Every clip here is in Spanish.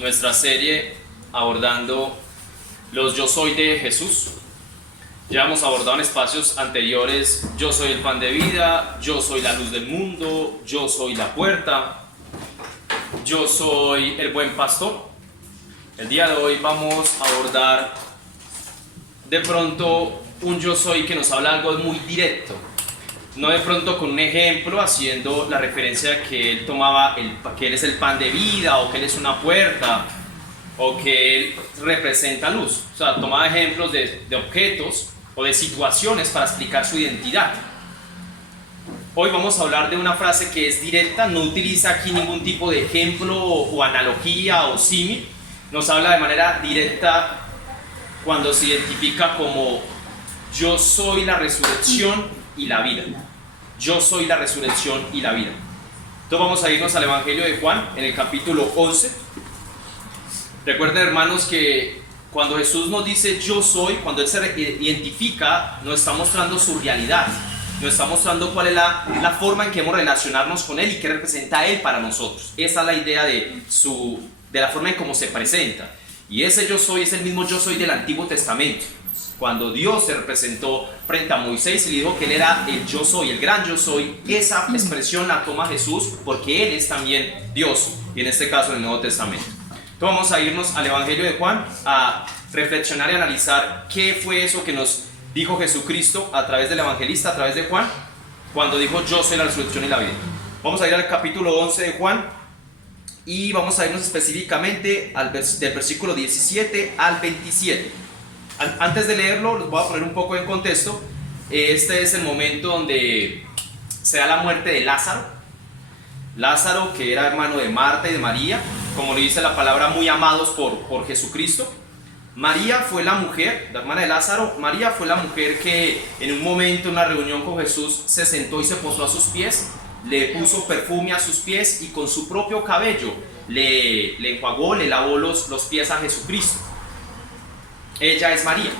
nuestra serie abordando los yo soy de Jesús. Ya hemos abordado en espacios anteriores: yo soy el pan de vida, yo soy la luz del mundo, yo soy la puerta, yo soy el buen pastor. El día de hoy vamos a abordar de pronto un yo soy que nos habla algo muy directo, no de pronto con un ejemplo haciendo la referencia de que él tomaba que él es el pan de vida, o que él es una puerta, o que él representa luz. O sea, tomaba ejemplos de objetos o de situaciones para explicar su identidad. Hoy vamos a hablar de una frase que es directa, no utiliza aquí ningún tipo de ejemplo o analogía o símil. Nos habla de manera directa cuando se identifica como: yo soy la resurrección y la vida. Yo soy la resurrección y la vida. Entonces vamos a irnos al Evangelio de Juan, en el capítulo 11. Recuerden, hermanos, que cuando Jesús nos dice yo soy, cuando Él se identifica, nos está mostrando su realidad, nos está mostrando cuál es la forma en que hemos relacionarnos con Él y qué representa Él para nosotros. Esa es la idea de la forma en cómo se presenta. Y ese yo soy es el mismo yo soy del Antiguo Testamento. Cuando Dios se representó frente a Moisés y le dijo que Él era el yo soy, el gran yo soy, esa expresión la toma Jesús porque Él es también Dios, y en este caso en el Nuevo Testamento. Entonces vamos a irnos al Evangelio de Juan a reflexionar y analizar qué fue eso que nos dijo Jesucristo a través del evangelista, a través de Juan, cuando dijo yo soy la resurrección y la vida. Vamos a ir al capítulo 11 de Juan y vamos a irnos específicamente del versículo 17 al 27. Antes de leerlo, los voy a poner un poco en contexto. Este es el momento donde se da la muerte de Lázaro. Lázaro, que era hermano de Marta y de María, como le dice la palabra, muy amados por Jesucristo. María fue la mujer, la hermana de Lázaro. María fue la mujer que en un momento, en una reunión con Jesús, se sentó y se posó a sus pies, le puso perfume a sus pies y con su propio cabello le enjuagó, le lavó los pies a Jesucristo. Ella es María.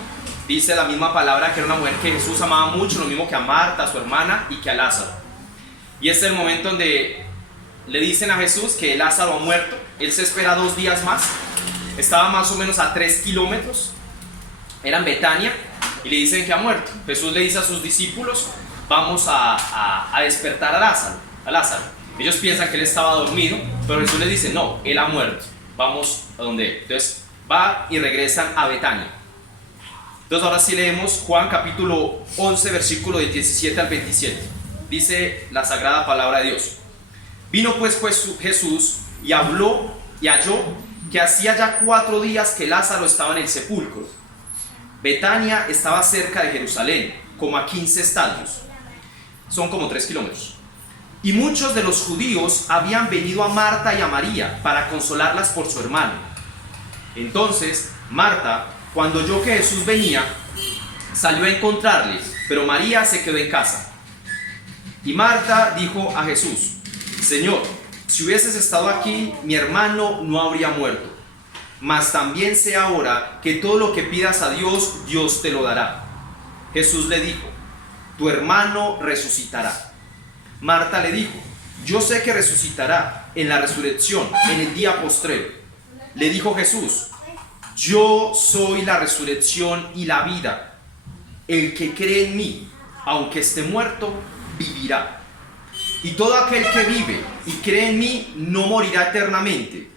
Dice la misma palabra que era una mujer que Jesús amaba mucho, lo mismo que a Marta, a su hermana, y que a Lázaro. Y este es el momento donde le dicen a Jesús que Lázaro ha muerto. Él se espera 2 días más. Estaba más o menos a 3 kilómetros. Era en Betania. Y le dicen que ha muerto. Jesús le dice a sus discípulos: vamos a despertar a Lázaro. Ellos piensan que él estaba dormido, pero Jesús les dice: no, él ha muerto. Vamos a donde él. Entonces va y regresan a Betania. Entonces ahora sí leemos Juan capítulo 11, versículo de 17 al 27. Dice la sagrada palabra de Dios: vino pues Jesús y habló y halló que hacía ya 4 días que Lázaro estaba en el sepulcro. Betania estaba cerca de Jerusalén, como a 15 estadios. Son como 3 kilómetros. Y muchos de los judíos habían venido a Marta y a María para consolarlas por su hermano. Entonces Marta, cuando oyó que Jesús venía, salió a encontrarle, pero María se quedó en casa. Y Marta dijo a Jesús: Señor, si hubieses estado aquí, mi hermano no habría muerto. Mas también sé ahora que todo lo que pidas a Dios, Dios te lo dará. Jesús le dijo: tu hermano resucitará. Marta le dijo: yo sé que resucitará en la resurrección, en el día postrero. Le dijo Jesús: yo soy la resurrección y la vida. El que cree en mí, aunque esté muerto, vivirá. Y todo aquel que vive y cree en mí no morirá eternamente.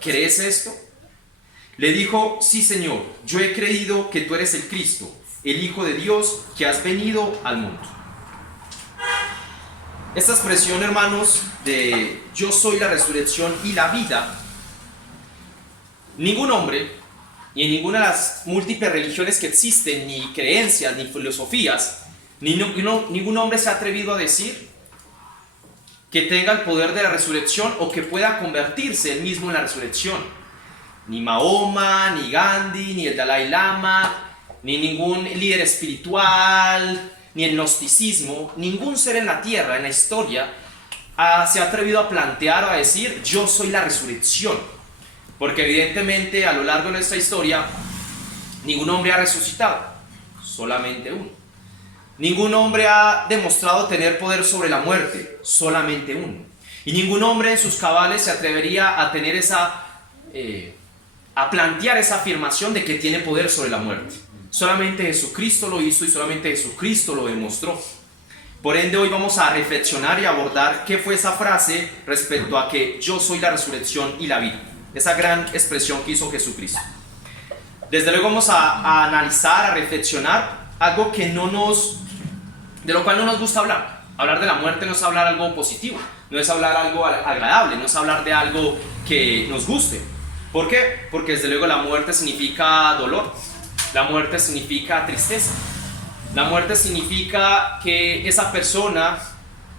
¿Crees esto? Le dijo: sí, Señor, yo he creído que tú eres el Cristo, el Hijo de Dios, que has venido al mundo. Esta expresión, hermanos, de yo soy la resurrección y la vida, ningún hombre, y en ninguna de las múltiples religiones que existen, ni creencias, ni filosofías, ningún hombre se ha atrevido a decir que tenga el poder de la resurrección o que pueda convertirse él mismo en la resurrección. Ni Mahoma, ni Gandhi, ni el Dalai Lama, ni ningún líder espiritual, ni el gnosticismo, ningún ser en la tierra, en la historia, se ha atrevido a plantear o a decir: yo soy la resurrección. Porque evidentemente a lo largo de nuestra historia ningún hombre ha resucitado, solamente uno. Ningún hombre ha demostrado tener poder sobre la muerte, solamente uno. Y ningún hombre en sus cabales se atrevería a tener esa a plantear esa afirmación de que tiene poder sobre la muerte. Solamente Jesucristo lo hizo y solamente Jesucristo lo demostró. Por ende, hoy vamos a reflexionar y abordar qué fue esa frase respecto a que yo soy la resurrección y la vida. Esa gran expresión que hizo Jesucristo. Desde luego vamos a analizar, a reflexionar algo que de lo cual no nos gusta hablar. Hablar de la muerte no es hablar algo positivo, no es hablar algo agradable, no es hablar de algo que nos guste. ¿Por qué? Porque desde luego la muerte significa dolor, la muerte significa tristeza, la muerte significa que esa persona,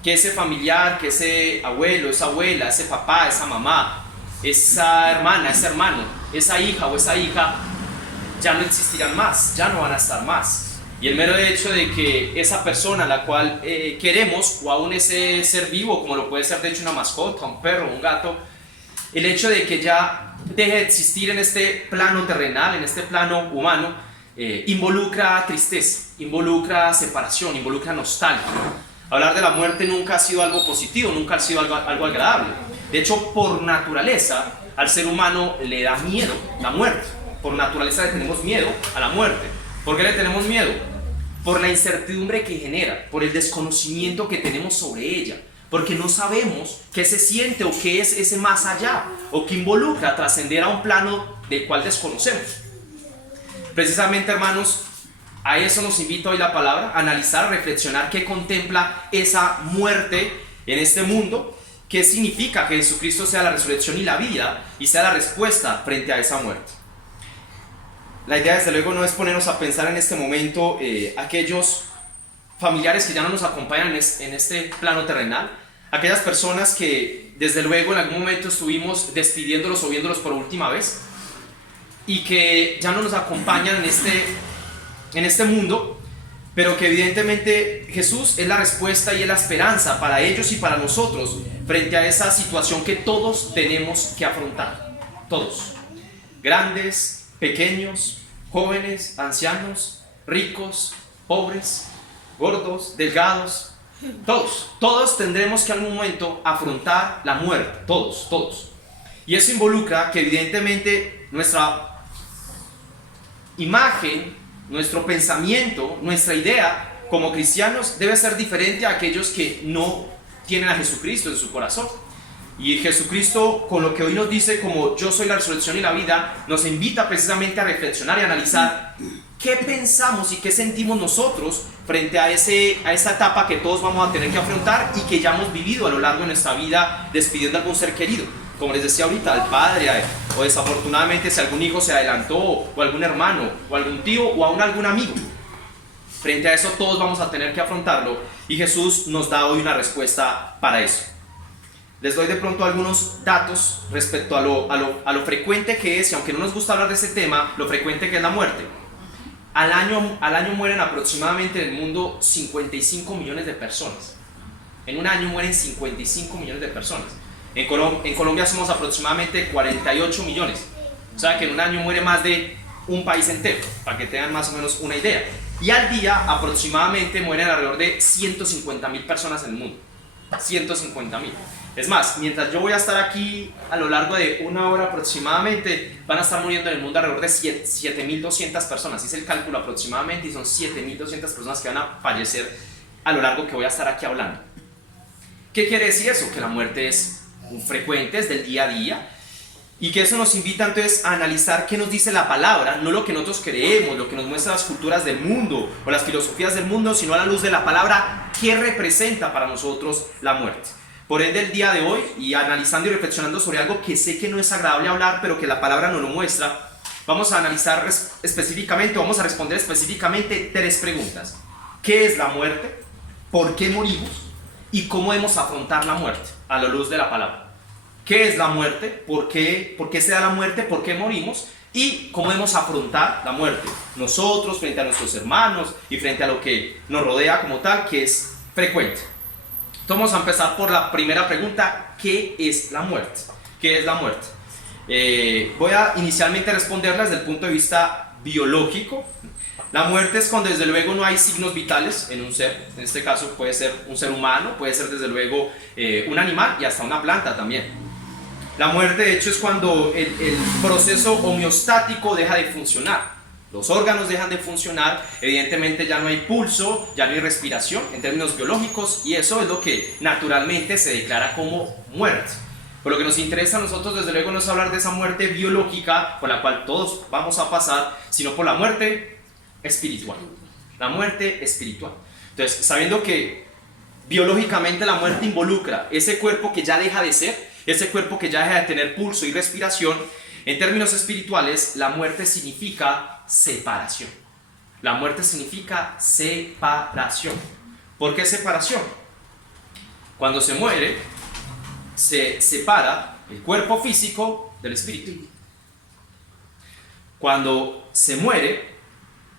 que ese familiar, que ese abuelo, esa abuela, ese papá, esa mamá, esa hermana, ese hermano, esa hija o esa hija ya no existirán más, ya no van a estar más. Y el mero hecho de que esa persona a la cual queremos, o aún ese ser vivo, como lo puede ser de hecho una mascota, un perro, un gato, el hecho de que ya deje de existir en este plano terrenal, en este plano humano, involucra tristeza, involucra separación, involucra nostalgia. Hablar de la muerte nunca ha sido algo positivo, nunca ha sido algo agradable. De hecho, por naturaleza, al ser humano le da miedo la muerte. Por naturaleza le tenemos miedo a la muerte. ¿Por qué le tenemos miedo? Por la incertidumbre que genera, por el desconocimiento que tenemos sobre ella, porque no sabemos qué se siente o qué es ese más allá, o qué involucra trascender a un plano del cual desconocemos. Precisamente, hermanos, a eso nos invita hoy la palabra, a analizar, a reflexionar qué contempla esa muerte en este mundo, qué significa que Jesucristo sea la resurrección y la vida, y sea la respuesta frente a esa muerte. La idea desde luego no es ponernos a pensar en este momento aquellos familiares que ya no nos acompañan en este plano terrenal, aquellas personas que desde luego en algún momento estuvimos despidiéndolos o viéndolos por última vez y que ya no nos acompañan en este mundo, pero que evidentemente Jesús es la respuesta y es la esperanza para ellos y para nosotros frente a esa situación que todos tenemos que afrontar. Todos, grandes, pequeños, jóvenes, ancianos, ricos, pobres, gordos, delgados, todos tendremos que en algún momento afrontar la muerte, todos. Y eso involucra que evidentemente nuestra imagen, nuestro pensamiento, nuestra idea como cristianos debe ser diferente a aquellos que no tienen a Jesucristo en su corazón. Y Jesucristo, con lo que hoy nos dice como yo soy la resurrección y la vida, nos invita precisamente a reflexionar y a analizar qué pensamos y qué sentimos nosotros frente a esa etapa que todos vamos a tener que afrontar y que ya hemos vivido a lo largo de nuestra vida despidiendo a algún ser querido. Como les decía ahorita, al padre, o desafortunadamente si algún hijo se adelantó, o algún hermano, o algún tío, o aún algún amigo. Frente a eso todos vamos a tener que afrontarlo y Jesús nos da hoy una respuesta para eso. Les doy de pronto algunos datos respecto a lo frecuente que es, y aunque no nos gusta hablar de ese tema, lo frecuente que es la muerte. Al año mueren aproximadamente en el mundo 55 millones de personas. En un año mueren 55 millones de personas. En Colombia somos aproximadamente 48 millones. O sea que en un año muere más de un país entero, para que tengan más o menos una idea. Y al día aproximadamente mueren alrededor de 150.000 personas en el mundo. 150.000. Es más, mientras yo voy a estar aquí a lo largo de una hora aproximadamente, van a estar muriendo en el mundo alrededor de 7.200 personas. Hice el cálculo aproximadamente y son 7.200 personas que van a fallecer a lo largo que voy a estar aquí hablando. ¿Qué quiere decir eso? Que la muerte es frecuente, es del día a día, y que eso nos invita entonces a analizar qué nos dice la palabra, no lo que nosotros creemos, lo que nos muestran las culturas del mundo o las filosofías del mundo, sino a la luz de la palabra, qué representa para nosotros la muerte. Por ende, el día de hoy, y analizando y reflexionando sobre algo que sé que no es agradable hablar, pero que la palabra nos lo muestra, vamos a analizar específicamente, vamos a responder específicamente 3 preguntas. ¿Qué es la muerte? ¿Por qué morimos? ¿Y cómo debemos afrontar la muerte a la luz de la palabra? ¿Qué es la muerte? ¿Por qué se da la muerte? ¿Por qué morimos? ¿Y cómo debemos afrontar la muerte? Nosotros, frente a nuestros hermanos y frente a lo que nos rodea como tal, que es frecuente. Entonces vamos a empezar por la primera pregunta. ¿Qué es la muerte? ¿Qué es la muerte? Voy a inicialmente responderla desde el punto de vista biológico. La muerte es cuando desde luego no hay signos vitales en un ser. En este caso puede ser un ser humano, puede ser desde luego un animal y hasta una planta también. La muerte, de hecho, es cuando el proceso homeostático deja de funcionar. Los órganos dejan de funcionar, evidentemente ya no hay pulso, ya no hay respiración en términos biológicos, y eso es lo que naturalmente se declara como muerte. Pero lo que nos interesa a nosotros, desde luego, no es hablar de esa muerte biológica por la cual todos vamos a pasar, sino por la muerte espiritual. La muerte espiritual. Entonces, sabiendo que biológicamente la muerte involucra ese cuerpo que ya deja de ser, ese cuerpo que ya deja de tener pulso y respiración, en términos espirituales, la muerte significa separación. La muerte significa separación. ¿Por qué separación? Cuando se muere, se separa el cuerpo físico del espíritu. Cuando se muere,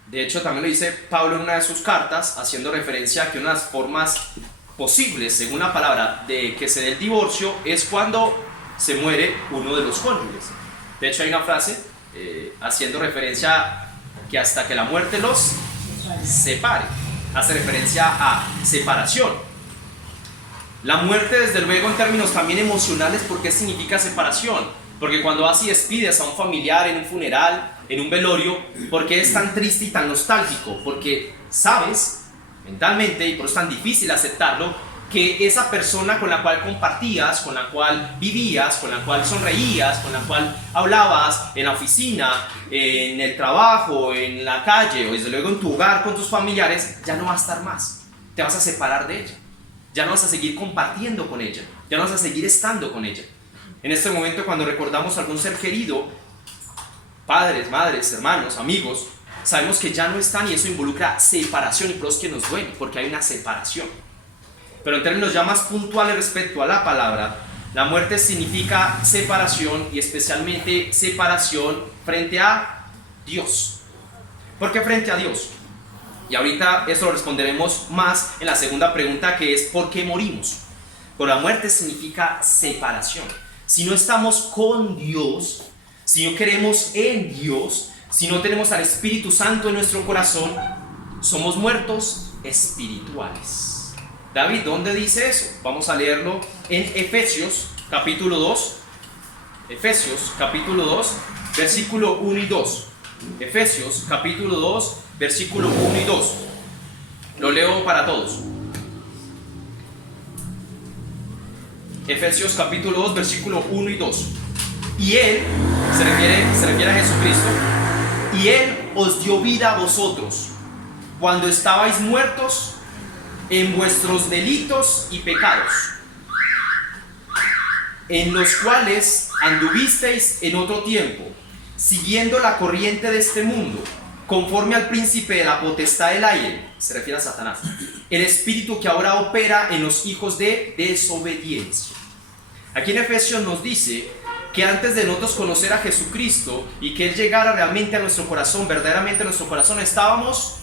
de hecho también lo dice Pablo en una de sus cartas, haciendo referencia a que una de las formas posibles, según la palabra, de que se dé el divorcio es cuando se muere uno de los cónyuges. De hecho hay una frase haciendo referencia que hasta que la muerte los separe, hace referencia a separación. La muerte, desde luego, en términos también emocionales, ¿por qué significa separación? Porque cuando vas y despides a un familiar en un funeral, en un velorio, ¿por qué es tan triste y tan nostálgico? Porque sabes mentalmente, y por eso es tan difícil aceptarlo, que esa persona con la cual compartías, con la cual vivías, con la cual sonreías, con la cual hablabas en la oficina, en el trabajo, en la calle o desde luego en tu hogar con tus familiares, ya no va a estar más. Te vas a separar de ella. Ya no vas a seguir compartiendo con ella. Ya no vas a seguir estando con ella. En este momento, cuando recordamos a algún ser querido, padres, madres, hermanos, amigos, sabemos que ya no están y eso involucra separación, y por eso es que nos duele, porque hay una separación. Pero en términos ya más puntuales respecto a la palabra, la muerte significa separación, y especialmente separación frente a Dios. ¿Por qué frente a Dios? Y ahorita eso lo responderemos más en la segunda pregunta, que es ¿por qué morimos? Pero la muerte significa separación. Si no estamos con Dios, si no queremos en Dios, si no tenemos al Espíritu Santo en nuestro corazón, somos muertos espirituales. David, ¿dónde dice eso? Vamos a leerlo en Efesios capítulo 2. Efesios capítulo 2, versículo 1 y 2. Efesios capítulo 2, versículo 1 y 2. Lo leo para todos. Efesios capítulo 2, versículo 1 y 2. Y Él, se refiere a Jesucristo, y Él os dio vida a vosotros, cuando estabais muertos en vuestros delitos y pecados, en los cuales anduvisteis en otro tiempo, siguiendo la corriente de este mundo, conforme al príncipe de la potestad del aire, se refiere a Satanás, el espíritu que ahora opera en los hijos de desobediencia. Aquí en Efesios nos dice que antes de nosotros conocer a Jesucristo y que Él llegara realmente a nuestro corazón, verdaderamente a nuestro corazón, estábamos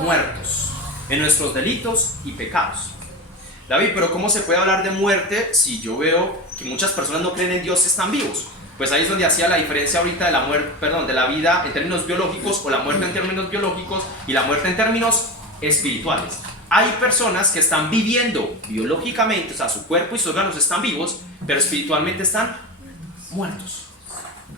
muertos en nuestros delitos y pecados. David, pero ¿cómo se puede hablar de muerte si yo veo que muchas personas no creen en Dios, están vivos? Pues ahí es donde hacía la diferencia ahorita de la muerte, de la vida en términos biológicos, o la muerte en términos biológicos, y la muerte en términos espirituales. Hay personas que están viviendo biológicamente, o sea, su cuerpo y sus órganos están vivos, pero espiritualmente están muertos.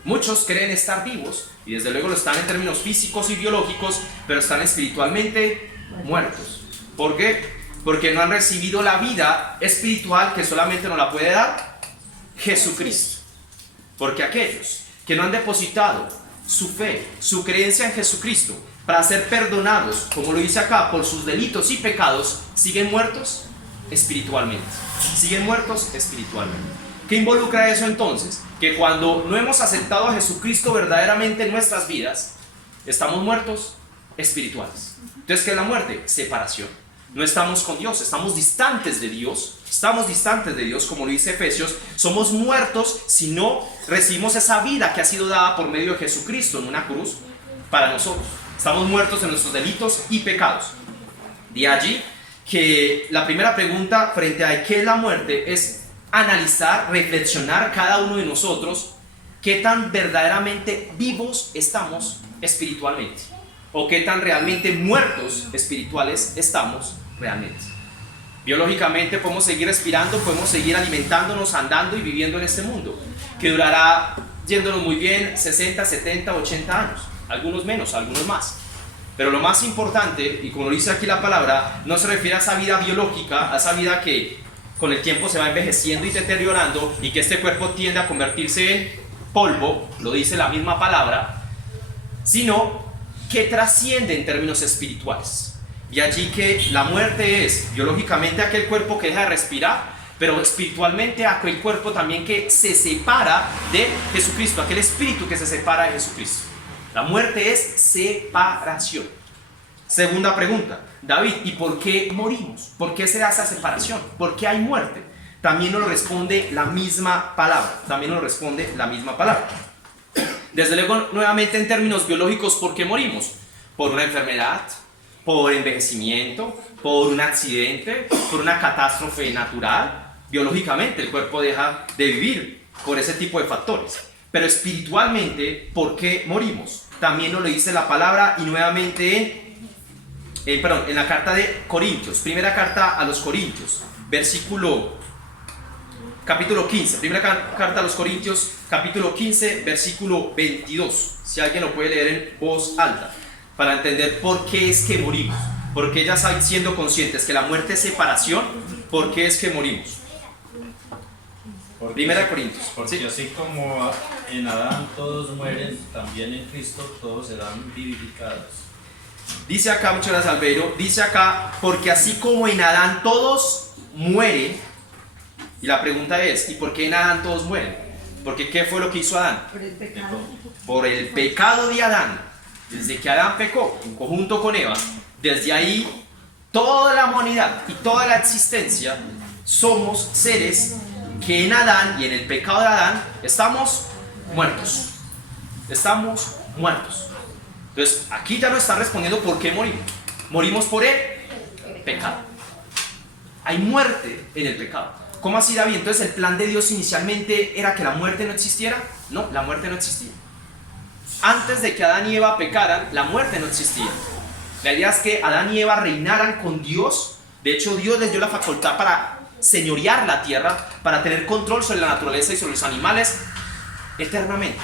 Muchos creen estar vivos, y desde luego lo están en términos físicos y biológicos, pero están espiritualmente muertos. ¿Por qué? Porque no han recibido la vida espiritual que solamente nos la puede dar Jesucristo. Porque aquellos que no han depositado su fe, su creencia en Jesucristo para ser perdonados, como lo dice acá, por sus delitos y pecados, siguen muertos espiritualmente. Siguen muertos espiritualmente. ¿Qué involucra eso entonces? Que cuando no hemos aceptado a Jesucristo verdaderamente en nuestras vidas, estamos muertos espirituales. Entonces, ¿qué es la muerte? Separación. No estamos con Dios, estamos distantes de Dios, como lo dice Efesios. Somos muertos si no recibimos esa vida que ha sido dada por medio de Jesucristo en una cruz para nosotros. Estamos muertos en nuestros delitos y pecados. De allí que la primera pregunta frente a qué es la muerte es analizar, reflexionar cada uno de nosotros qué tan verdaderamente vivos estamos espiritualmente, o qué tan realmente muertos espirituales estamos realmente. Biológicamente podemos seguir respirando, podemos seguir alimentándonos, andando y viviendo en este mundo, que durará, yéndonos muy bien, 60, 70, 80 años, algunos menos, algunos más. Pero lo más importante, y como lo dice aquí la palabra, no se refiere a esa vida biológica, a esa vida que con el tiempo se va envejeciendo y deteriorando y que este cuerpo tiende a convertirse en polvo, lo dice la misma palabra, sino que trasciende en términos espirituales. Y allí que la muerte es biológicamente aquel cuerpo que deja de respirar, pero espiritualmente aquel cuerpo también que se separa de Jesucristo, aquel espíritu que se separa de Jesucristo. La muerte es separación. Segunda pregunta, David, ¿y por qué morimos? ¿Por qué se da esa separación? ¿Por qué hay muerte? También nos lo responde la misma palabra. Desde luego, nuevamente en términos biológicos, ¿por qué morimos? Por una enfermedad, por envejecimiento, por un accidente, por una catástrofe natural. Biológicamente el cuerpo deja de vivir por ese tipo de factores. Pero espiritualmente, ¿por qué morimos? También nos lo dice la palabra y nuevamente en la carta de Corintios, primera carta a los Corintios, capítulo 15, primera carta a los Corintios, capítulo 15, versículo 22. Si alguien lo puede leer en voz alta, para entender por qué es que morimos, porque ya siendo conscientes que la muerte es separación, ¿por qué es que morimos? Primera Corintios. Porque ¿sí? Así como en Adán todos mueren, también en Cristo todos serán vivificados. Dice acá, muchas gracias Albeiro, dice acá, porque así como en Adán todos mueren, y la pregunta es, ¿y por qué en Adán todos mueren? Porque ¿qué fue lo que hizo Adán? Por el pecado. Por el pecado de Adán. Desde que Adán pecó, en conjunto con Eva, desde ahí toda la humanidad y toda la existencia somos seres que en Adán y en el pecado de Adán estamos muertos. Estamos muertos. Entonces, aquí ya nos está respondiendo por qué morimos. Morimos por el pecado. Hay muerte en el pecado. ¿Cómo así, David? Entonces, ¿el plan de Dios inicialmente era que la muerte no existiera? No, la muerte no existía. Antes de que Adán y Eva pecaran, la muerte no existía. La idea es que Adán y Eva reinaran con Dios. De hecho, Dios les dio la facultad para señorear la tierra, para tener control sobre la naturaleza y sobre los animales eternamente.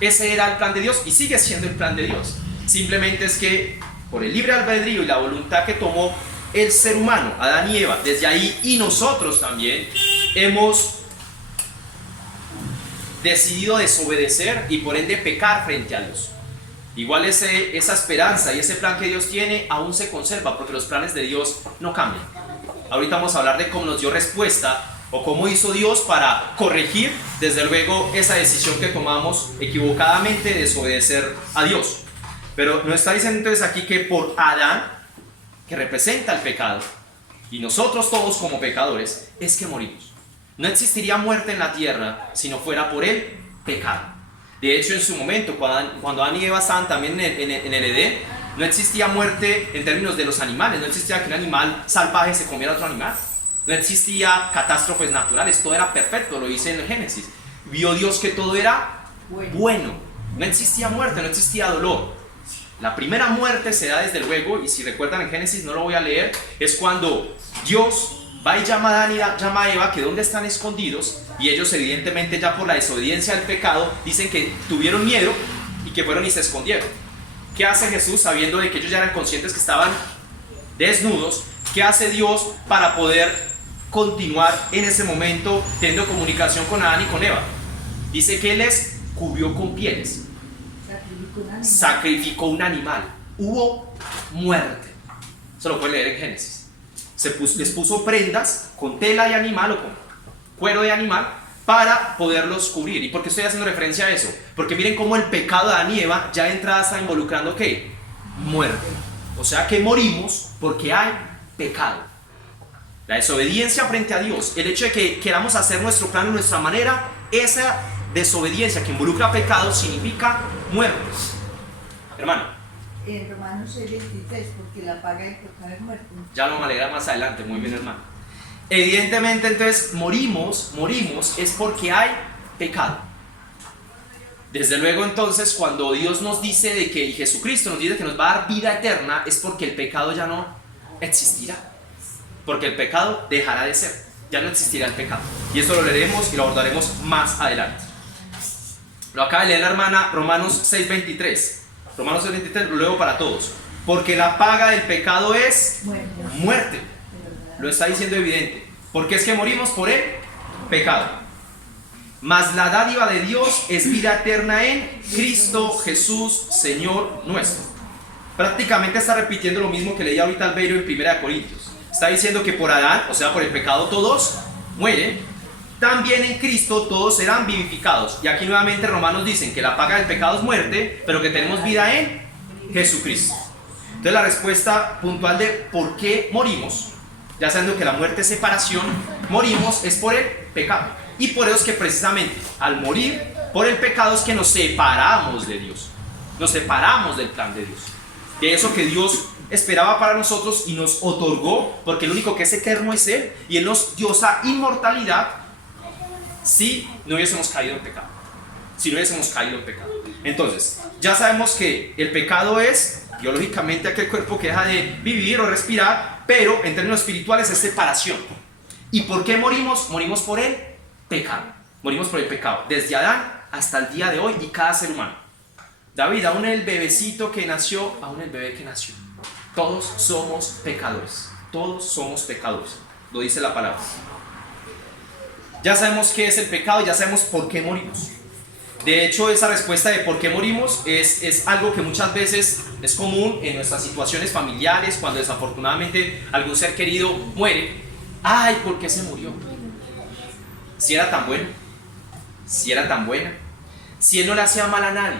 Ese era el plan de Dios y sigue siendo el plan de Dios. Simplemente es que por el libre albedrío y la voluntad que tomó el ser humano, Adán y Eva, desde ahí y nosotros también, hemos decidido desobedecer y por ende pecar frente a Dios. Igual esa esperanza y ese plan que Dios tiene aún se conserva, porque los planes de Dios no cambian. Ahorita vamos a hablar de cómo nos dio respuesta o cómo hizo Dios para corregir, desde luego, esa decisión que tomamos equivocadamente de desobedecer a Dios. Pero nos está diciendo entonces aquí que por Adán, que representa el pecado, y nosotros todos como pecadores, es que morimos. No existiría muerte en la tierra si no fuera por el pecado. De hecho, en su momento, cuando Adán y Eva estaban también en el Edén, no existía muerte en términos de los animales, no existía que un animal salvaje se comiera a otro animal, no existía catástrofes naturales, todo era perfecto, lo dice en el Génesis. Vio Dios que todo era bueno, no existía muerte, no existía dolor. La primera muerte se da desde luego, y si recuerdan en Génesis, no lo voy a leer, es cuando Dios va y llama a Adán y llama a Eva, que dónde están escondidos, y ellos evidentemente ya por la desobediencia al pecado, dicen que tuvieron miedo y que fueron y se escondieron. ¿Qué hace Jesús sabiendo de que ellos ya eran conscientes que estaban desnudos? ¿Qué hace Dios para poder continuar en ese momento teniendo comunicación con Adán y con Eva? Dice que Él les cubrió con pieles, sacrificó un animal, hubo muerte. Eso lo puede leer en Génesis. Les puso prendas con tela de animal o con cuero de animal para poderlos cubrir. ¿Y por qué estoy haciendo referencia a eso? Porque miren cómo el pecado de Adán y Eva ya de entrada está involucrando ¿qué? Muerte. O sea que morimos porque hay pecado. La desobediencia frente a Dios, el hecho de que queramos hacer nuestro plan de nuestra manera, esa desobediencia que involucra pecado significa muerte. Hermano. En Romanos 6:23, porque la paga del pecado es muerte. Ya lo vamos a leer más adelante, muy bien, hermano. Evidentemente, entonces, morimos es porque hay pecado. Desde luego, entonces, cuando Dios nos dice de que, y Jesucristo nos dice que nos va a dar vida eterna, es porque el pecado ya no existirá. porque el pecado dejará de ser, ya no existirá el pecado. Y eso lo leeremos y lo abordaremos más adelante. Lo acaba de leer la hermana, Romanos 6:23. Romanos 6:23 lo leo para todos. Porque la paga del pecado es muerte. Lo está diciendo evidente. Porque es que morimos por el pecado. Mas la dádiva de Dios es vida eterna en Cristo Jesús, Señor nuestro. Prácticamente está repitiendo lo mismo que leía ahorita Albeiro en 1 Corintios. Está diciendo que por Adán, o sea por el pecado, todos mueren. También en Cristo todos serán vivificados. Y aquí nuevamente Romanos dicen que la paga del pecado es muerte, pero que tenemos vida en Jesucristo. Entonces la respuesta puntual de por qué morimos, ya sabiendo que la muerte es separación, morimos es por el pecado. Y por eso es que precisamente al morir por el pecado es que nos separamos de Dios. Nos separamos del plan de Dios. De eso que Dios esperaba para nosotros y nos otorgó, porque el único que es eterno es Él. Y Él nos dio esa inmortalidad si no hubiésemos caído en pecado. Si no hubiésemos caído en pecado. Entonces, ya sabemos que el pecado es biológicamente aquel cuerpo que deja de vivir o respirar, pero en términos espirituales es separación. ¿Y por qué morimos? Morimos por el pecado. Morimos por el pecado, desde Adán hasta el día de hoy y cada ser humano. David, aún el bebecito que nació, aún el bebé que nació. Todos somos pecadores. Todos somos pecadores. Lo dice la palabra. Ya sabemos qué es el pecado, ya sabemos por qué morimos. De hecho, esa respuesta de por qué morimos es algo que muchas veces es común en nuestras situaciones familiares, cuando desafortunadamente algún ser querido muere. Ay, ¿por qué se murió? Si era tan bueno, si era tan buena, si él no le hacía mal a nadie,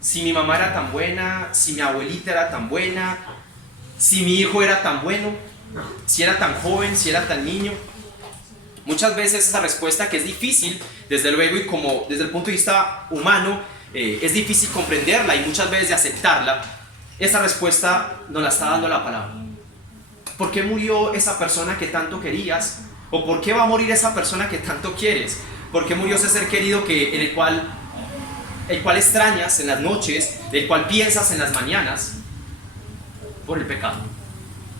si mi mamá era tan buena, si mi abuelita era tan buena, si mi hijo era tan bueno, si era tan joven, si era tan niño. Muchas veces esa respuesta, que es difícil, desde luego, y como desde el punto de vista humano, es difícil comprenderla y muchas veces de aceptarla, esa respuesta nos la está dando la palabra. ¿Por qué murió esa persona que tanto querías? ¿O por qué va a morir esa persona que tanto quieres? ¿Por qué murió ese ser querido el cual extrañas en las noches, del cual piensas en las mañanas? Por el pecado.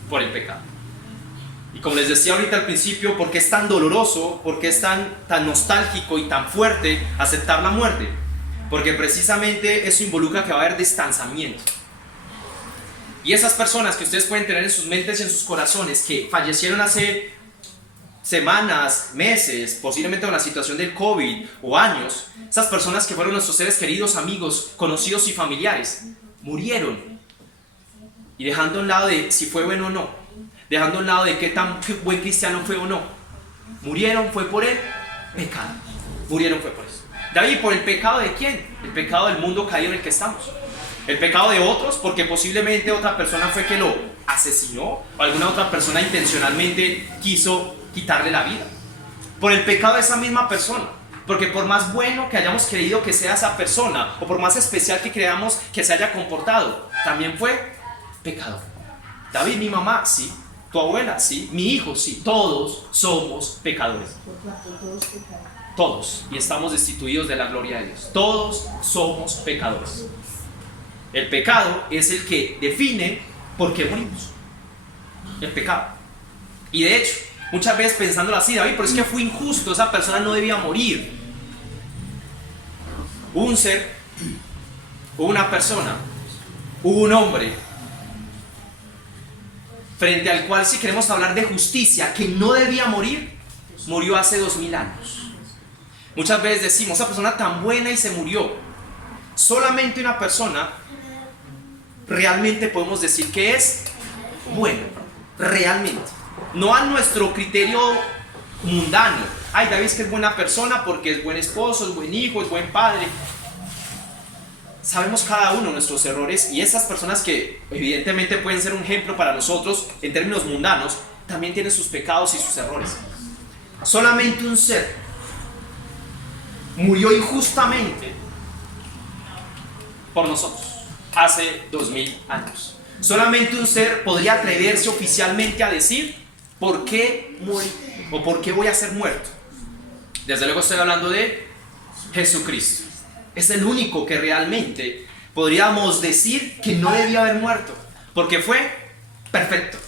Por el pecado. Y como les decía ahorita al principio, ¿por qué es tan doloroso? ¿Por qué es tan nostálgico y tan fuerte aceptar la muerte? Porque precisamente eso involucra que va a haber distanciamiento. Y esas personas que ustedes pueden tener en sus mentes y en sus corazones, que fallecieron hace semanas, meses, posiblemente con la situación del COVID o años, esas personas que fueron nuestros seres queridos, amigos, conocidos y familiares, murieron. Y dejando a un lado de si fue bueno o no, dejando a un lado de qué tan buen cristiano fue o no, murieron fue por el pecado. Murieron fue por eso. David, ¿por el pecado de quién? El pecado del mundo caído en el que estamos. El pecado de otros, porque posiblemente otra persona fue que lo asesinó, o alguna otra persona intencionalmente quiso quitarle la vida. Por el pecado de esa misma persona, porque por más bueno que hayamos creído que sea esa persona, o por más especial que creamos que se haya comportado, también fue pecador. David, mi mamá, sí. Tu abuela, sí. Mi hijo, sí. Todos somos pecadores. Todos. Y estamos destituidos de la gloria de Dios. Todos somos pecadores. El pecado es el que define por qué morimos. El pecado. Y de hecho, muchas veces pensándolo así, David, pero es que fue injusto, esa persona no debía morir. Hubo un ser, hubo una persona, hubo un hombre, frente al cual, si queremos hablar de justicia, que no debía morir, murió hace 2000 años. Muchas veces decimos, esa persona tan buena y se murió. Solamente una persona realmente podemos decir que es bueno, realmente. No a nuestro criterio mundano. Ay, David es que es buena persona porque es buen esposo, es buen hijo, es buen padre. Sabemos cada uno nuestros errores, y esas personas que evidentemente pueden ser un ejemplo para nosotros en términos mundanos, también tienen sus pecados y sus errores. Solamente un ser murió injustamente por nosotros hace 2000 años. Solamente un ser podría atreverse oficialmente a decir ¿por qué morí? ¿O por qué voy a ser muerto? Desde luego estoy hablando de Jesucristo. Es el único que realmente podríamos decir que no debía haber muerto, porque fue perfecto,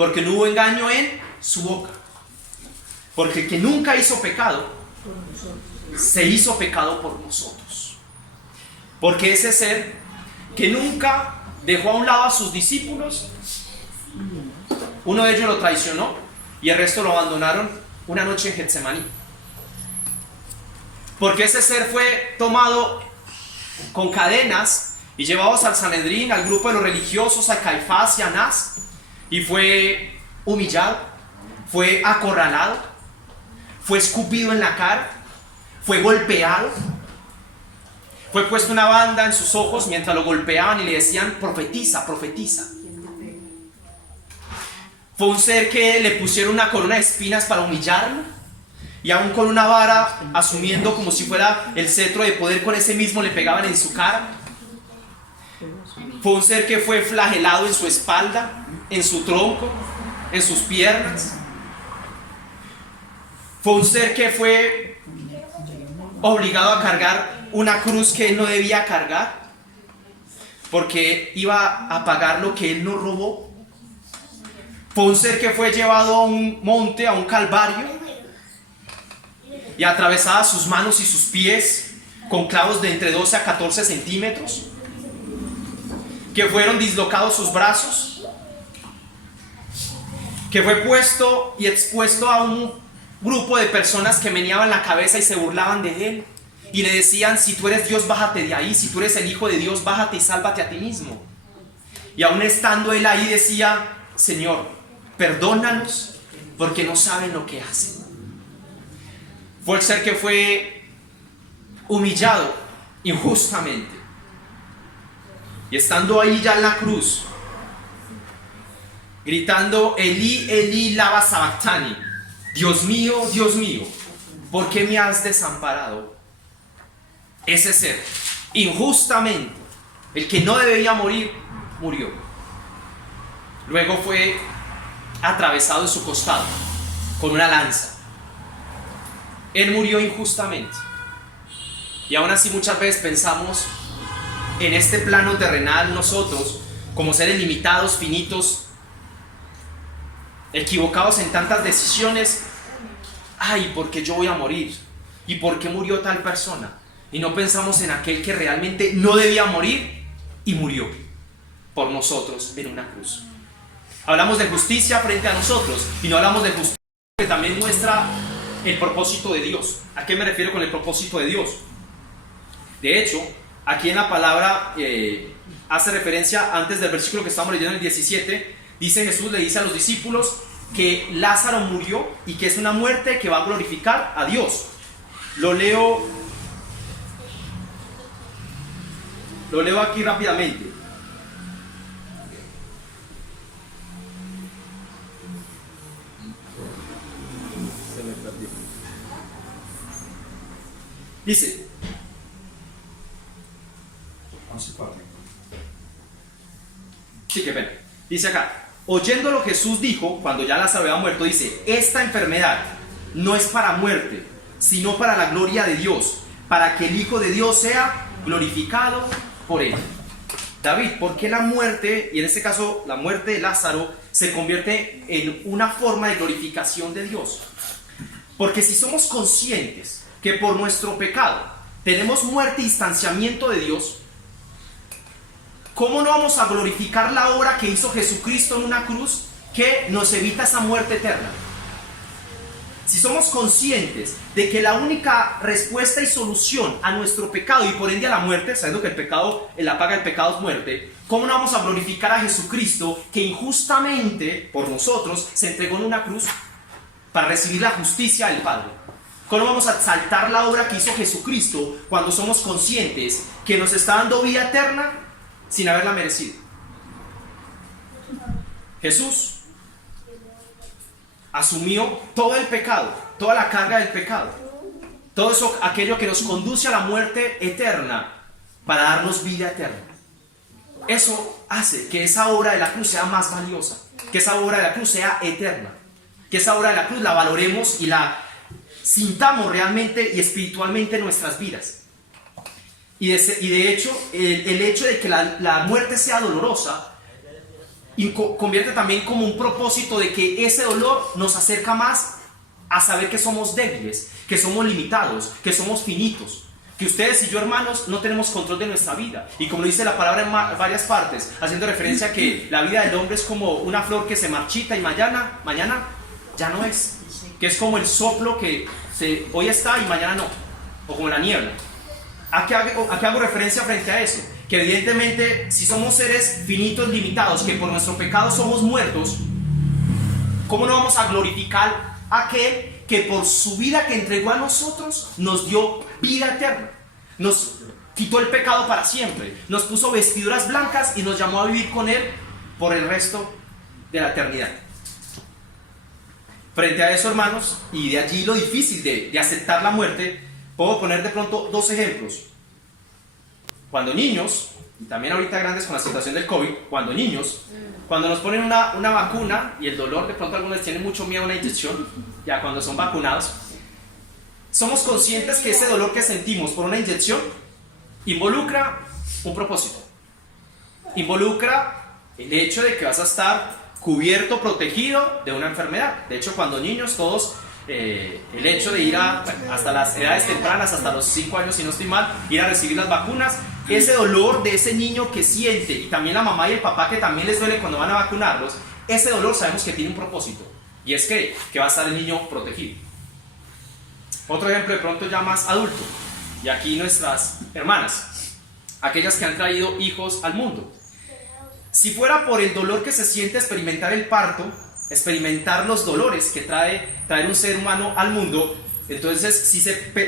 porque no hubo engaño en su boca. Porque el que nunca hizo pecado, se hizo pecado por nosotros. Porque ese ser que nunca dejó a un lado a sus discípulos, uno de ellos lo traicionó y el resto lo abandonaron una noche en Getsemaní. Porque ese ser fue tomado con cadenas y llevados al Sanedrín, al grupo de los religiosos, a Caifás y a Anás, y fue humillado, fue acorralado, fue escupido en la cara, fue golpeado, fue puesto una banda en sus ojos mientras lo golpeaban y le decían: profetiza, profetiza. Fue un ser que le pusieron una corona de espinas para humillarlo, y aún con una vara, asumiendo como si fuera el cetro de poder, con ese mismo le pegaban en su cara. Fue un ser que fue flagelado en su espalda, en su tronco, en sus piernas. Fue un ser que fue obligado a cargar una cruz que él no debía cargar, porque iba a pagar lo que él no robó. Fue un ser que fue llevado a un monte, a un calvario, y atravesadas sus manos y sus pies con clavos de entre 12 a 14 centímetros, que fueron dislocados sus brazos, que fue puesto y expuesto a un grupo de personas que meneaban la cabeza y se burlaban de él y le decían: si tú eres Dios, bájate de ahí; si tú eres el Hijo de Dios, bájate y sálvate a ti mismo. Y aún estando él ahí decía: Señor, perdónalos porque no saben lo que hacen. Fue el ser que fue humillado injustamente, y estando ahí ya en la cruz, gritando: Elí, Elí, lama sabactani, Dios mío, ¿por qué me has desamparado? Ese ser, injustamente, el que no debía morir, murió. Luego fue atravesado en su costado con una lanza. Él murió injustamente. Y aún así muchas veces pensamos en este plano terrenal, nosotros como seres limitados, finitos, equivocados en tantas decisiones: ay, ¿por qué yo voy a morir? ¿Y por qué murió tal persona? Y no pensamos en aquel que realmente no debía morir y murió por nosotros en una cruz. Hablamos de justicia frente a nosotros y no hablamos de justicia que también muestra el propósito de Dios. ¿A qué me refiero con el propósito de Dios? De hecho, aquí en la palabra hace referencia, antes del versículo que estamos leyendo, en el 17, dice: Jesús le dice a los discípulos que Lázaro murió y que es una muerte que va a glorificar a Dios. Lo leo aquí rápidamente. Dice: 11:4. sí, qué pena. Dice acá: oyéndolo Jesús dijo, cuando ya Lázaro había muerto, dice: esta enfermedad no es para muerte, sino para la gloria de Dios, para que el Hijo de Dios sea glorificado por él. David, ¿por qué la muerte, y en este caso la muerte de Lázaro, se convierte en una forma de glorificación de Dios? Porque si somos conscientes que por nuestro pecado tenemos muerte y distanciamiento de Dios, ¿cómo no vamos a glorificar la obra que hizo Jesucristo en una cruz, que nos evita esa muerte eterna? Si somos conscientes de que la única respuesta y solución a nuestro pecado, y por ende a la muerte, sabiendo que el pecado, la paga del pecado es muerte, ¿cómo no vamos a glorificar a Jesucristo, que injustamente por nosotros se entregó en una cruz para recibir la justicia del Padre? ¿Cómo vamos a exaltar la obra que hizo Jesucristo cuando somos conscientes que nos está dando vida eterna sin haberla merecido? Jesús asumió todo el pecado, toda la carga del pecado, todo eso, aquello que nos conduce a la muerte eterna, para darnos vida eterna. Eso hace que esa obra de la cruz sea más valiosa, que esa obra de la cruz sea eterna, que esa obra de la cruz la valoremos y la sintamos realmente y espiritualmente en nuestras vidas. Y de hecho, el hecho de que la muerte sea dolorosa y convierte también como un propósito de que ese dolor nos acerca más a saber que somos débiles, que somos limitados, que somos finitos, que ustedes y yo, hermanos, no tenemos control de nuestra vida. Y como dice la palabra en varias partes, haciendo referencia a que la vida del hombre es como una flor que se marchita y mañana ya no es. Que es como el soplo que hoy está y mañana no. O como la niebla. ¿A qué hago referencia frente a eso? Que evidentemente, si somos seres finitos, limitados, que por nuestro pecado somos muertos, ¿cómo no vamos a glorificar a aquel que por su vida que entregó a nosotros nos dio vida eterna? Nos quitó el pecado para siempre, nos puso vestiduras blancas y nos llamó a vivir con Él por el resto de la eternidad. Frente a eso, hermanos, y de allí lo difícil de aceptar la muerte, puedo poner de pronto dos ejemplos. Cuando niños, y también ahorita grandes con la situación del COVID, cuando nos ponen una vacuna y el dolor, de pronto algunos tienen mucho miedo a una inyección, ya cuando son vacunados, somos conscientes que ese dolor que sentimos por una inyección involucra un propósito. Involucra el hecho de que vas a estar cubierto, protegido de una enfermedad. De hecho, cuando niños todos, el hecho de ir hasta las edades tempranas, hasta los 5 años si no estoy mal, ir a recibir las vacunas, ese dolor de ese niño que siente, y también la mamá y el papá que también les duele cuando van a vacunarlos, ese dolor sabemos que tiene un propósito, y es que va a estar el niño protegido. Otro ejemplo de pronto ya más adulto, y aquí nuestras hermanas, aquellas que han traído hijos al mundo. Si fuera por el dolor que se siente experimentar el parto, experimentar los dolores que traer un ser humano al mundo, entonces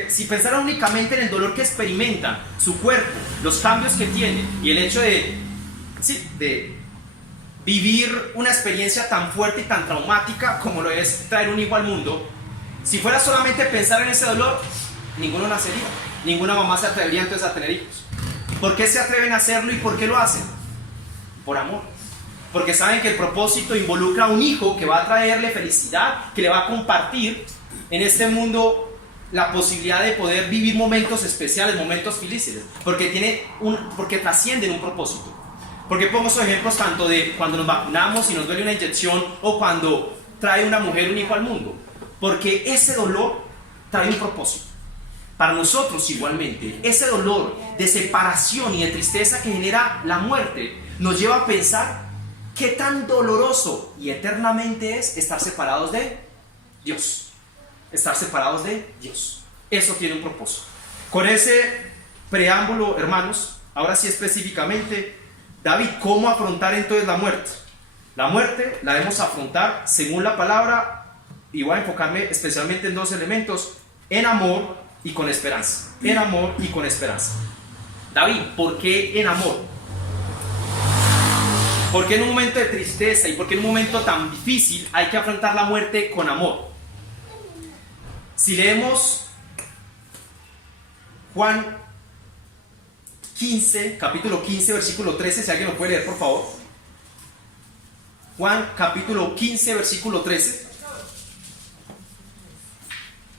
si pensara únicamente en el dolor que experimentan su cuerpo, los cambios que tiene y el hecho de vivir una experiencia tan fuerte y tan traumática como lo es traer un hijo al mundo, si fuera solamente pensar en ese dolor, ninguno nacería, ninguna mamá se atrevería entonces a tener hijos. ¿Por qué se atreven a hacerlo y por qué lo hacen? Por amor. Porque saben que el propósito involucra a un hijo que va a traerle felicidad, que le va a compartir en este mundo la posibilidad de poder vivir momentos especiales, momentos felices, porque trascienden un propósito. Porque pongo esos ejemplos tanto de cuando nos vacunamos y nos duele una inyección o cuando trae una mujer un hijo al mundo, porque ese dolor trae un propósito. Para nosotros igualmente, ese dolor de separación y de tristeza que genera la muerte nos lleva a pensar qué tan doloroso y eternamente es estar separados de Dios. Estar separados de Dios. Eso tiene un propósito. Con ese preámbulo, hermanos, ahora sí específicamente, David, ¿cómo afrontar entonces la muerte? La muerte la debemos afrontar según la palabra, y voy a enfocarme especialmente en dos elementos: en amor y con esperanza. En amor y con esperanza. David, ¿por qué en amor? ¿Por qué en un momento de tristeza y por qué en un momento tan difícil hay que afrontar la muerte con amor? Si leemos Juan 15, capítulo 15, versículo 13, si alguien lo puede leer, por favor. Juan, capítulo 15, versículo 13.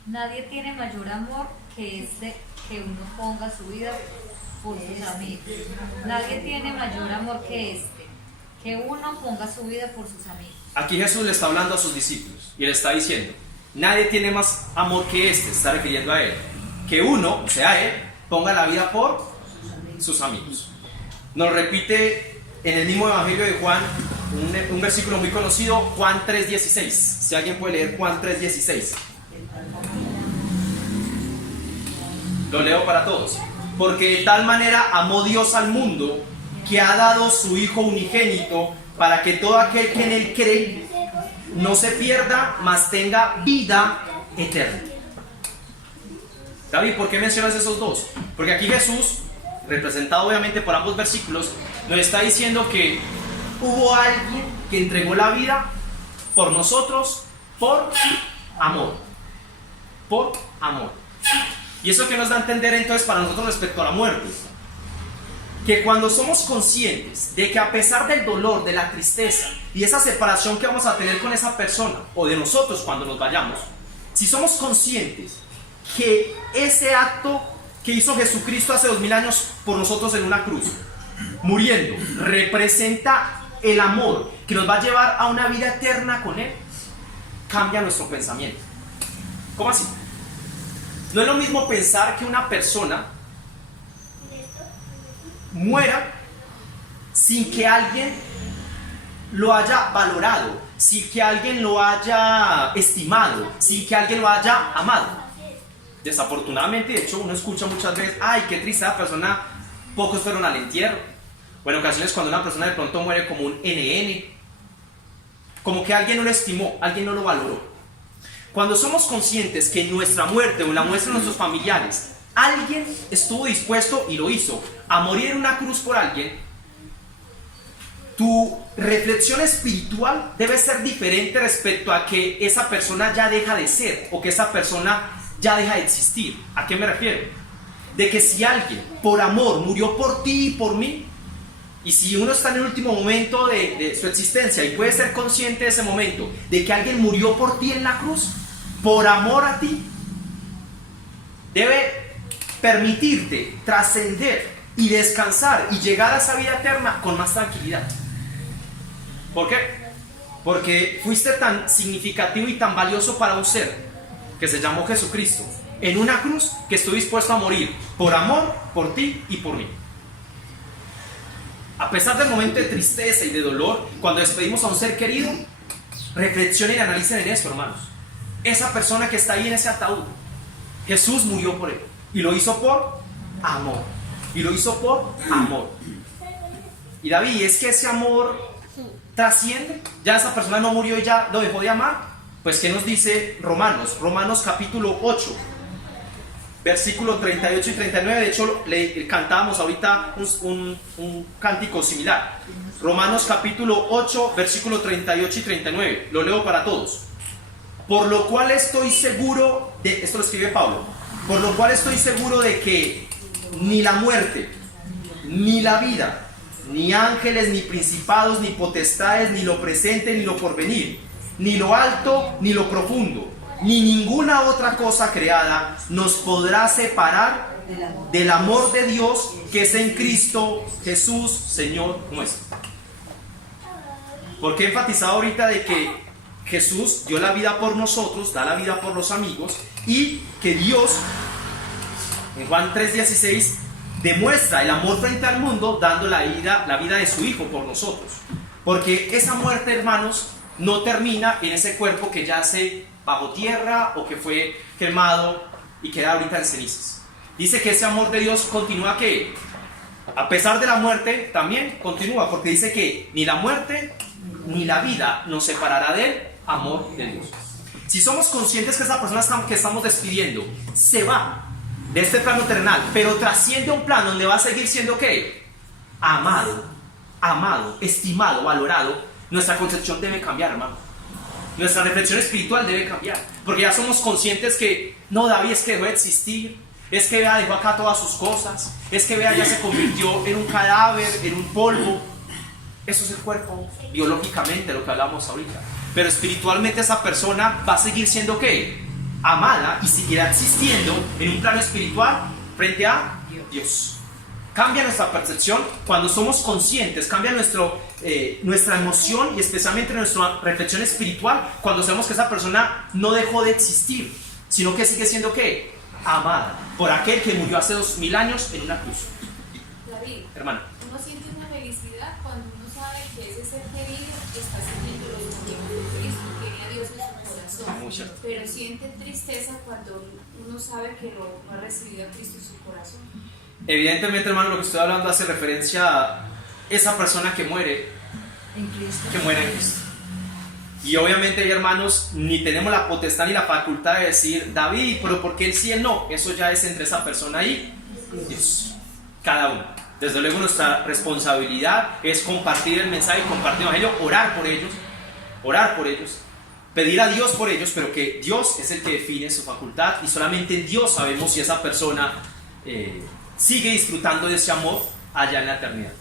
Nadie tiene mayor amor que que uno ponga su vida por sus amigos. Nadie tiene mayor amor que que uno ponga su vida por sus amigos. Aquí Jesús le está hablando a sus discípulos y le está diciendo: nadie tiene más amor que se está refiriendo a él, que uno, o sea él, ponga la vida por sus amigos. Nos repite en el mismo evangelio de Juan un versículo muy conocido, Juan 3:16. Si alguien puede leer Juan 3:16. Lo leo para todos. Porque de tal manera amó Dios al mundo, que ha dado su Hijo unigénito, para que todo aquel que en él cree no se pierda, mas tenga vida eterna. David, ¿por qué mencionas esos dos? Porque aquí Jesús, representado obviamente por ambos versículos, nos está diciendo que hubo alguien que entregó la vida por nosotros por amor. Por amor. ¿Y eso qué nos da a entender entonces para nosotros respecto a la muerte? Que cuando somos conscientes de que a pesar del dolor, de la tristeza y esa separación que vamos a tener con esa persona o de nosotros cuando nos vayamos, si somos conscientes que ese acto que hizo Jesucristo hace 2000 años por nosotros en una cruz, muriendo, representa el amor que nos va a llevar a una vida eterna con Él, cambia nuestro pensamiento. ¿Cómo así? No es lo mismo pensar que una persona muera sin que alguien lo haya valorado, sin que alguien lo haya estimado, sin que alguien lo haya amado. Desafortunadamente, de hecho, uno escucha muchas veces, ay, qué triste esa persona, pocos fueron al entierro. O en ocasiones cuando una persona de pronto muere como un NN, como que alguien no lo estimó, alguien no lo valoró. Cuando somos conscientes que nuestra muerte o la muerte de nuestros familiares, alguien estuvo dispuesto y lo hizo, a morir en una cruz por alguien, tu reflexión espiritual debe ser diferente respecto a que esa persona ya deja de ser o que esa persona ya deja de existir. ¿A qué me refiero? De que si alguien por amor murió por ti y por mí, y si uno está en el último momento de su existencia y puede ser consciente de ese momento, de que alguien murió por ti en la cruz, por amor a ti, debe permitirte trascender y descansar y llegar a esa vida eterna con más tranquilidad. ¿Por qué? Porque fuiste tan significativo y tan valioso para un ser que se llamó Jesucristo en una cruz, que estuvo dispuesto a morir por amor, por ti y por mí. A pesar del momento de tristeza y de dolor, cuando despedimos a un ser querido, reflexionen y analicen en eso, hermanos. Esa persona que está ahí en ese ataúd, Jesús murió por él y lo hizo por amor. Y lo hizo por amor. Y David, ¿es que ese amor trasciende? ¿Ya esa persona no murió y ya lo dejó de amar? Pues ¿qué nos dice Romanos? Romanos capítulo 8, versículos 38 y 39. De hecho, le cantábamos ahorita un cántico similar. Romanos capítulo 8, versículos 38 y 39. Lo leo para todos. Por lo cual estoy seguro de, esto lo escribe Pablo, por lo cual estoy seguro de que ni la muerte, ni la vida, ni ángeles, ni principados, ni potestades, ni lo presente, ni lo porvenir, ni lo alto, ni lo profundo, ni ninguna otra cosa creada nos podrá separar del amor de Dios que es en Cristo Jesús, Señor nuestro. ¿Por qué he enfatizado ahorita de que Jesús dio la vida por nosotros, da la vida por los amigos, y que Dios, en Juan 3:16, demuestra el amor frente al mundo dando la vida de su Hijo por nosotros? Porque esa muerte, hermanos, no termina en ese cuerpo que yace bajo tierra o que fue quemado y queda ahorita en cenizas. Dice que ese amor de Dios continúa, que a pesar de la muerte también continúa, porque dice que ni la muerte ni la vida nos separará del amor de Dios. Si somos conscientes que esa persona que estamos despidiendo se va de este plano terrenal, pero trasciende a un plano donde va a seguir siendo ¿qué? Amado, estimado, valorado, nuestra concepción debe cambiar, hermano. Nuestra reflexión espiritual debe cambiar, porque ya somos conscientes que no, David es que dejó de existir, es que vea, dejó acá todas sus cosas, es que vea, ya se convirtió en un cadáver, en un polvo. Eso es el cuerpo, biológicamente, lo que hablamos ahorita. Pero espiritualmente esa persona va a seguir siendo ¿qué? Amada, y seguirá existiendo en un plano espiritual frente a Dios. Cambia nuestra percepción cuando somos conscientes, cambia nuestra emoción y especialmente nuestra reflexión espiritual cuando sabemos que esa persona no dejó de existir, sino que sigue siendo ¿qué? Amada por aquel que murió hace 2000 años en una cruz. David, Hermana, uno siente una felicidad cuando uno sabe que ese ser querido está siguiendo los caminos de Cristo, tiene a Dios en su corazón. muy cierto. Pero siente tristeza cuando uno sabe que no ha recibido a Cristo en su corazón. Evidentemente, hermano, lo que estoy hablando hace referencia a esa persona que muere En Cristo. en Cristo. Y obviamente, hermanos, ni tenemos la potestad ni la facultad de decir, David, pero ¿por qué él sí, él no? Eso ya es entre esa persona y Dios, cada uno. Desde luego nuestra responsabilidad es compartir el mensaje, compartir el evangelio, orar por ellos, pedir a Dios por ellos, pero que Dios es el que define su facultad y solamente en Dios sabemos si esa persona sigue disfrutando de ese amor allá en la eternidad.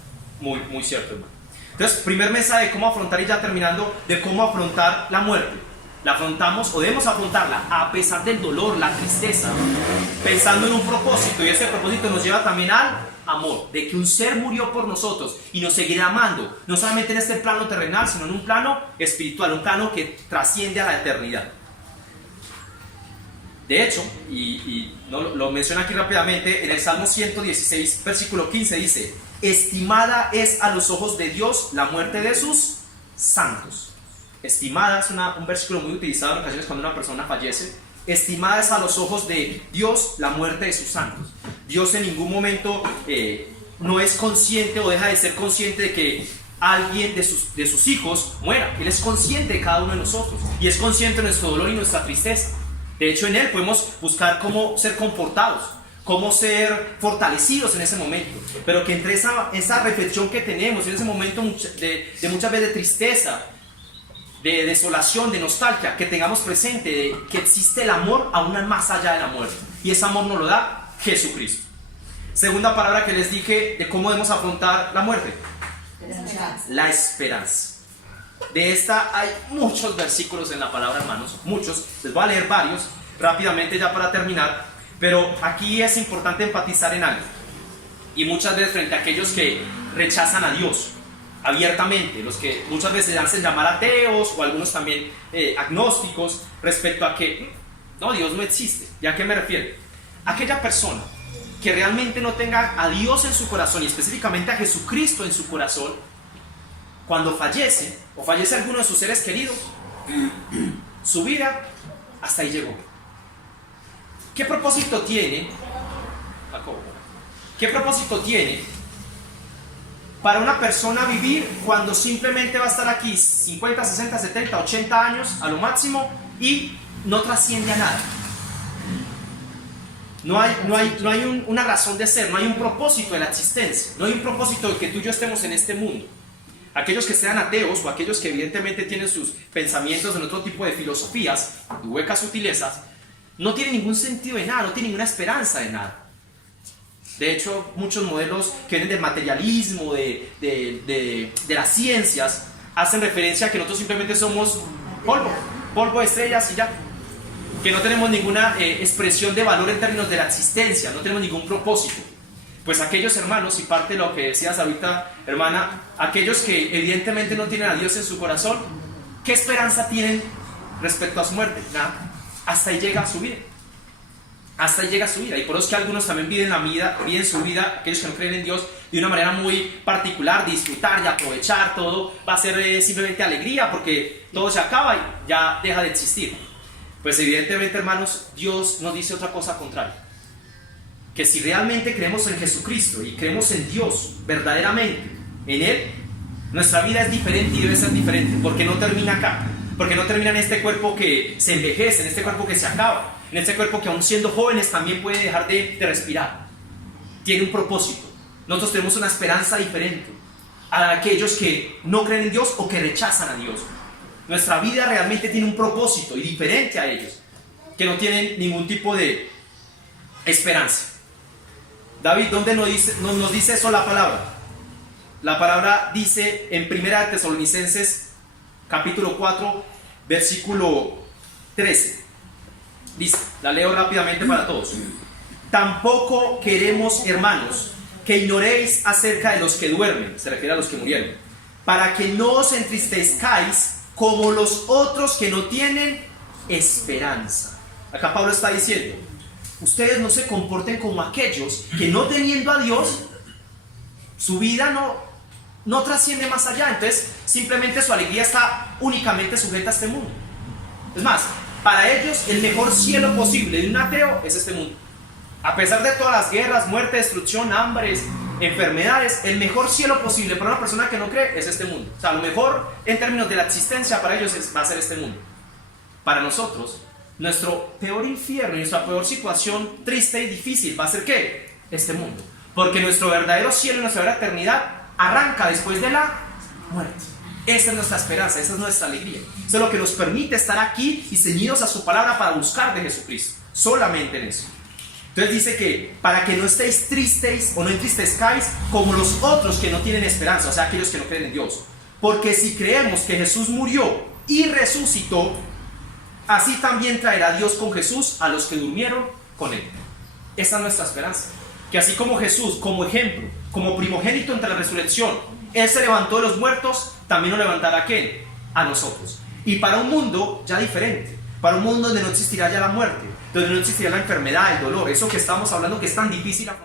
Muy, muy cierto, hermano. Entonces, primer mensaje de cómo afrontar, y ya terminando, de cómo afrontar la muerte. la afrontamos o debemos afrontarla a pesar del dolor, la tristeza, pensando en un propósito, y ese propósito nos lleva también al amor, de que un ser murió por nosotros y nos seguirá amando, no solamente en este plano terrenal, sino en un plano espiritual, un plano que trasciende a la eternidad. De hecho, y no, lo menciono aquí rápidamente, en el Salmo 116, versículo 15 dice: estimada es a los ojos de Dios la muerte de sus santos. Estimada es un versículo muy utilizado en ocasiones cuando una persona fallece. Estimada es a los ojos de Dios la muerte de sus santos. Dios en ningún momento no es consciente o deja de ser consciente de que alguien de sus hijos muera. Él es consciente de cada uno de nosotros y es consciente de nuestro dolor y nuestra tristeza. De hecho, en Él podemos buscar cómo ser confortados, cómo ser fortalecidos en ese momento. Pero que entre esa reflexión que tenemos en ese momento de muchas veces de tristeza, de desolación, de nostalgia, que tengamos presente que existe el amor aún más allá de la muerte. Y ese amor nos lo da Jesucristo. Segunda palabra que les dije de cómo debemos afrontar la muerte: la esperanza. De esta hay muchos versículos en la palabra, hermanos, muchos. Les voy a leer varios rápidamente ya para terminar, pero aquí es importante enfatizar en algo. Y muchas veces frente a aquellos que rechazan a Dios abiertamente, los que muchas veces se hacen llamar ateos o algunos también agnósticos respecto a que no, Dios no existe. ¿Y a qué me refiero? Aquella persona que realmente no tenga a Dios en su corazón y específicamente a Jesucristo en su corazón, cuando fallece o fallece alguno de sus seres queridos, su vida hasta ahí llegó. ¿Qué propósito tiene? Jacobo, ¿qué propósito tiene para una persona vivir cuando simplemente va a estar aquí 50, 60, 70, 80 años a lo máximo y no trasciende a nada? No hay una razón de ser, no hay un propósito de la existencia, no hay un propósito de que tú y yo estemos en este mundo. Aquellos que sean ateos o aquellos que evidentemente tienen sus pensamientos en otro tipo de filosofías y huecas sutilezas, no tienen ningún sentido de nada, no tienen ninguna esperanza de nada. De hecho, muchos modelos que vienen del materialismo, de las ciencias, hacen referencia a que nosotros simplemente somos polvo de estrellas y ya. Que no tenemos ninguna expresión de valor en términos de la existencia, no tenemos ningún propósito. Pues aquellos hermanos, y parte de lo que decías ahorita, hermana, aquellos que evidentemente no tienen a Dios en su corazón, ¿qué esperanza tienen respecto a su muerte? Nada. Hasta ahí llega su vida. Hasta ahí llega su vida. Y por eso es que algunos también viven su vida, aquellos que no creen en Dios, de una manera muy particular, disfrutar y aprovechar todo. Va a ser simplemente alegría porque todo se acaba y ya deja de existir. Pues evidentemente, hermanos, Dios nos dice otra cosa contraria. Que si realmente creemos en Jesucristo y creemos en Dios verdaderamente, en Él, nuestra vida es diferente y debe ser diferente, porque no termina acá, porque no termina en este cuerpo que se envejece, en este cuerpo que se acaba, en este cuerpo que aún siendo jóvenes también puede dejar de respirar. Tiene un propósito. Nosotros tenemos una esperanza diferente a aquellos que no creen en Dios o que rechazan a Dios. Nuestra vida realmente tiene un propósito y diferente a ellos, que no tienen ningún tipo de esperanza. David, ¿dónde nos dice eso la palabra? La palabra dice en 1 Tesalonicenses capítulo 4 versículo 13. Dice, la leo rápidamente para todos. Tampoco queremos, hermanos, que ignoréis acerca de los que duermen, se refiere a los que murieron, para que no os entristezcáis como los otros que no tienen esperanza. Acá Pablo está diciendo, ustedes no se comporten como aquellos que no teniendo a Dios, su vida no trasciende más allá. Entonces simplemente su alegría está únicamente sujeta a este mundo. Es más, para ellos el mejor cielo posible de un ateo es este mundo. A pesar de todas las guerras, muerte, destrucción, hambres, enfermedades, el mejor cielo posible para una persona que no cree es este mundo. O sea, lo mejor en términos de la existencia para ellos va a ser este mundo. Para nosotros, nuestro peor infierno y nuestra peor situación triste y difícil va a ser ¿qué? Este mundo. Porque nuestro verdadero cielo y nuestra verdadera eternidad arranca después de la muerte. Esa es nuestra esperanza, esa es nuestra alegría. Eso es lo que nos permite estar aquí y ceñidos a su palabra para buscar de Jesucristo. Solamente en eso. Entonces dice que para que no estéis tristes o no entristezcáis como los otros que no tienen esperanza, o sea, aquellos que no creen en Dios. Porque si creemos que Jesús murió y resucitó, así también traerá Dios con Jesús a los que durmieron con él. Esa es nuestra esperanza. Que así como Jesús, como ejemplo, como primogénito entre la resurrección, Él se levantó de los muertos, también nos levantará ¿a quién? A nosotros. Y para un mundo ya diferente, para un mundo donde no existirá ya la muerte, donde no existirá la enfermedad, el dolor, eso que estamos hablando que es tan difícil afrontar.